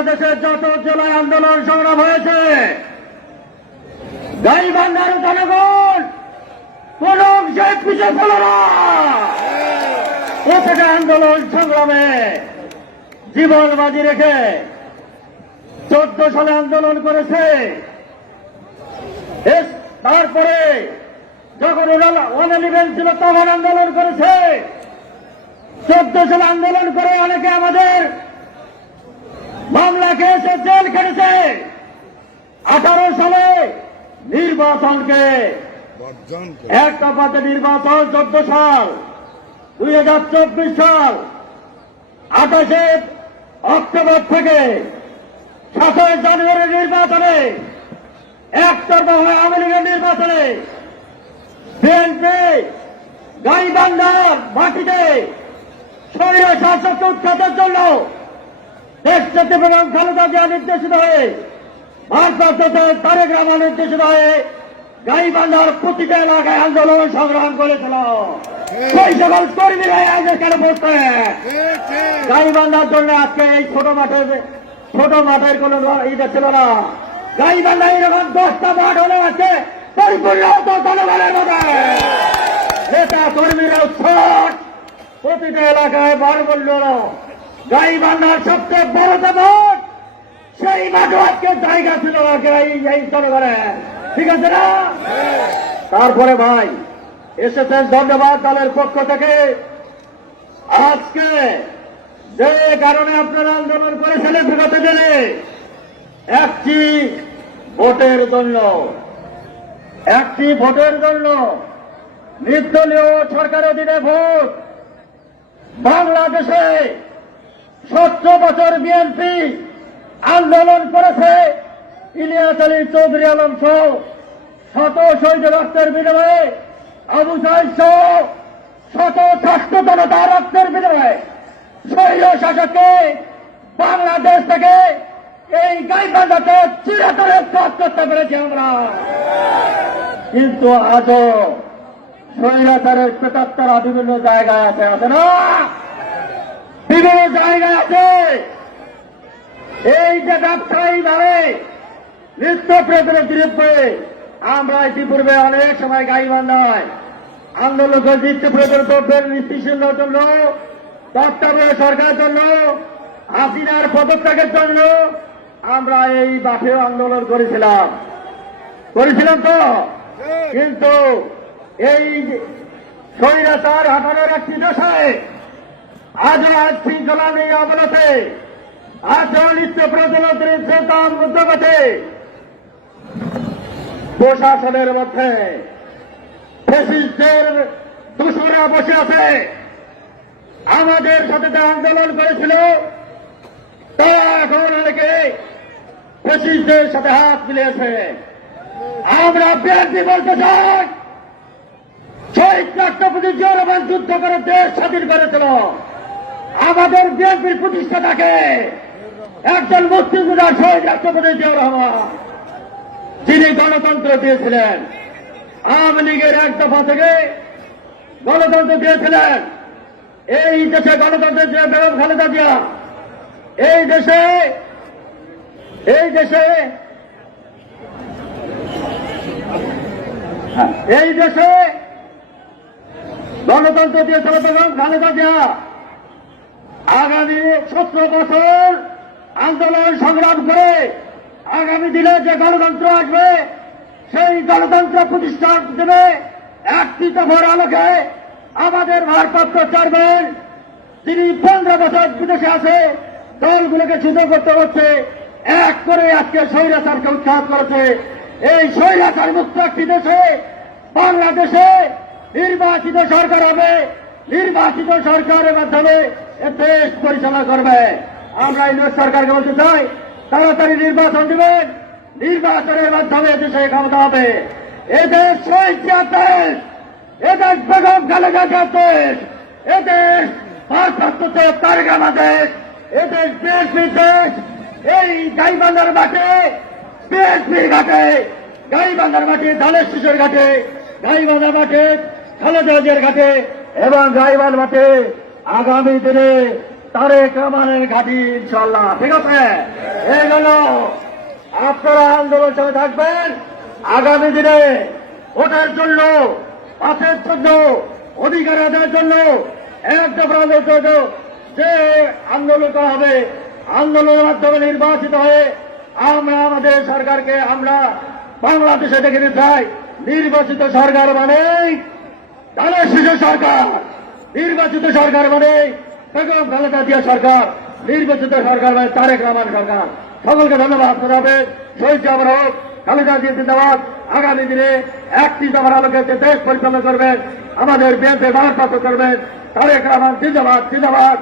বাংলাদেশের যত জেলায় আন্দোলন সংগ্রাম হয়েছে, গাইবান্ধার জনগণ কোন অংশে পিছিয়ে পড়ল না। প্রত্যেকটা আন্দোলন সংগ্রামে জীবন বাজি রেখে 14 সালে আন্দোলন করেছে। তারপরে যখন অনালিবেন ছিল তখন আন্দোলন করেছে। 14 সালে আন্দোলন করে অনেকে আমাদের মামলা খেয়েছে, জেল খেটেছে। 18 সালে নির্বাচনকে একটা পাতে নির্বাচন, 14 সাল 2024 সাল 28 অক্টোবর থেকে 7 জানুয়ারি নির্বাচনে একতরফা হয় আওয়ামী লীগের নির্বাচনে বিএনপি গাইবান্ধার মাটিতে স্বৈর শাসককে উৎখাতের জন্য দেশনেত্রী বেগম খালেদা জিয়া নির্দেশিত হয়ে ভারপ্রাপ্ত তারেক রহমান নির্দেশিত হয়ে গাইবান্ধার প্রতিটা এলাকায় আন্দোলন সংগ্রাম করেছিল। সেই সকল কর্মীরা আগে কেন বসতে গাইবান্ধার জন্য আজকে এই ছোট মাঠের কোন ইটা ছিল না। গাইবান্ধা এরকম 10টা মাঠ হলে আছে পরিপূর্ণ হতো জনগণের মধ্যে। নেতা কর্মীরা উৎসব প্রতিটা এলাকায় বার বলল। গাইবান্ধার সবচেয়ে বড় মাঠ, সেই মাঠে আজকে জায়গা ছিল এই জনগণের, ঠিক আছে না? তারপরে ভাই এসেছেন ধন্যবাদ দলের পক্ষ থেকে। আজকে যে কারণে আপনারা আন্দোলন করেছিলেন বিগত দিনে, একটি ভোটের জন্য নির্দলীয় সরকার অধীনে ভোট। বাংলাদেশে 17 বছর বিএনপি আন্দোলন করেছে। ইলিয়াস আলী চৌধুরী আলম সহ শত শহীদ রক্তের বিনিময়ে, আবু সাইদ সহ শত ছাত্র জনতা রক্তের বিনিময়ে স্বৈর শাসককে বাংলাদেশ থেকে এই গাইবান্ধাকে চিরতরে উৎখাত করতে পেরেছি আমরা। কিন্তু আজও স্বৈরাচারের প্রেতাত্মারা বিভিন্ন জায়গায় আছে না? বিভিন্ন জায়গায় আছে। এই যে ব্যবসায়ী ভাবে নিত্য প্রয়োজনের বিরুদ্ধে আমরা ইতিপূর্বে অনেক সময় গাইবান্ধায় আন্দোলন করে নিত্য প্রয়োজন দ্রব্যের স্থিতিশীলতার জন্য, তত্ত্বাবধায়ক সরকারের জন্য, হাসিনার পদত্যাগের জন্য আমরা এই মাঠেও আন্দোলন করেছিলাম তো। কিন্তু এই স্বৈরাচার হাঁটানোর একটি দেশে আজও আজ শৃঙ্খলা নেই অবনতে, আজও নিত্য প্রয়োজনের উদ্যোগতে প্রশাসনের মধ্যে ফ্যাসিস্টদের দোষরা বসে আছে। আমাদের সাথে যে আন্দোলন করেছিল তারা এখন অনেকে ফ্যাসিস্টদের সাথে হাত মিলিয়েছে। আমরা বিএনপি বলতে চাই, শহীদ রাষ্ট্রপতি জিয়া রহমান যুদ্ধ করে দেশ স্বাধীন করেছিল। আমাদের বিএনপির প্রতিষ্ঠাতাকে একজন মুক্তিযোদ্ধা শহীদ রাষ্ট্রপতি জিয়া রহমান, যিনি গণতন্ত্র দিয়েছিলেন। আওয়ামী লীগের এক দফা থেকে গণতন্ত্র দিয়েছিলেন। এই দেশে গণতন্ত্রের যে বেগম খালেদা জিয়া এই দেশে গণতন্ত্র দিয়েছিল বেগম খালেদা জিয়া। আগামী 17 বছর আন্দোলন সংগ্রাম করে আগামী দিনে যে গণতন্ত্র আসবে, সেই গণতন্ত্র প্রতিষ্ঠা দেবে একটি দফার আলোকে আমাদের ভারপ্রাপ্ত চেয়ারম্যান, তিনি 15 বছর বিদেশে আছে, দলগুলোকে ছিন্ন করতে হচ্ছে, এক করে আজকে স্বৈরাচারকে উৎখাত করেছে। এই স্বৈরাচার মুক্ত একটি দেশে বাংলাদেশে নির্বাচিত সরকার হবে, নির্বাচিত সরকারের মাধ্যমে দেশ পরিচালনা করবে। আমরা এই সরকারকে বলতে চাই, তাড়াতাড়ি নির্বাচন দিবেন, নির্বাচনের মাধ্যমে দেশে ক্ষমতা হবে। এদেশ শহীদ দেশ, এদেশ বেগম খালেদা জিয়ার দেশ, এদেশ ভারপ্রাপ্ত তারেক রহমান দেশ, এদেশ বিএনপির দেশ। এই গাইবান্ধার মাঠে, বিএনপির ঘাটে, গাইবান্ধার মাঠে ধানের শীষের ঘাটে, গাইবান্ধার মাঠে খালেদা জিয়ার ঘাটে এবং গাইবান্ধার মাঠে আগামী দিনে তারেক রহমানের ঘাঁটি ইনশাল্লাহ। ঠিক আছে, এই গেল। আপনারা আন্দোলন সঙ্গে থাকবেন। আগামী দিনে ভোটের জন্য, পাশের জন্য, অধিকার আদায়ের জন্য, এক দফা জন্য যে আন্দোলন করা হবে, আন্দোলনের মাধ্যমে নির্বাচিত হয়ে আমরা আমাদের সরকারকে আমরা বাংলাদেশে দেখে নিতে চাই। নির্বাচিত সরকার মানে ধানের শীষের সরকার, নির্বাচিত সরকার মানে বেগম খালেদা জিয়া সরকার, নির্বাচিত সরকার মানে তারেক রহমান সরকার। সকলকে ধন্যবাদ জানাবে। শহীদ জামান হোক, খালেদা জিয়া জিন্দাবাদ। আগামী দিনে একটি দফার আলোকে দেশ পরিচালনা করবেন, আমাদের বিএনপি ভারপ্রাপ্ত করবেন। তারেক রহমান জিন্দাবাদ, জিন্দাবাদ।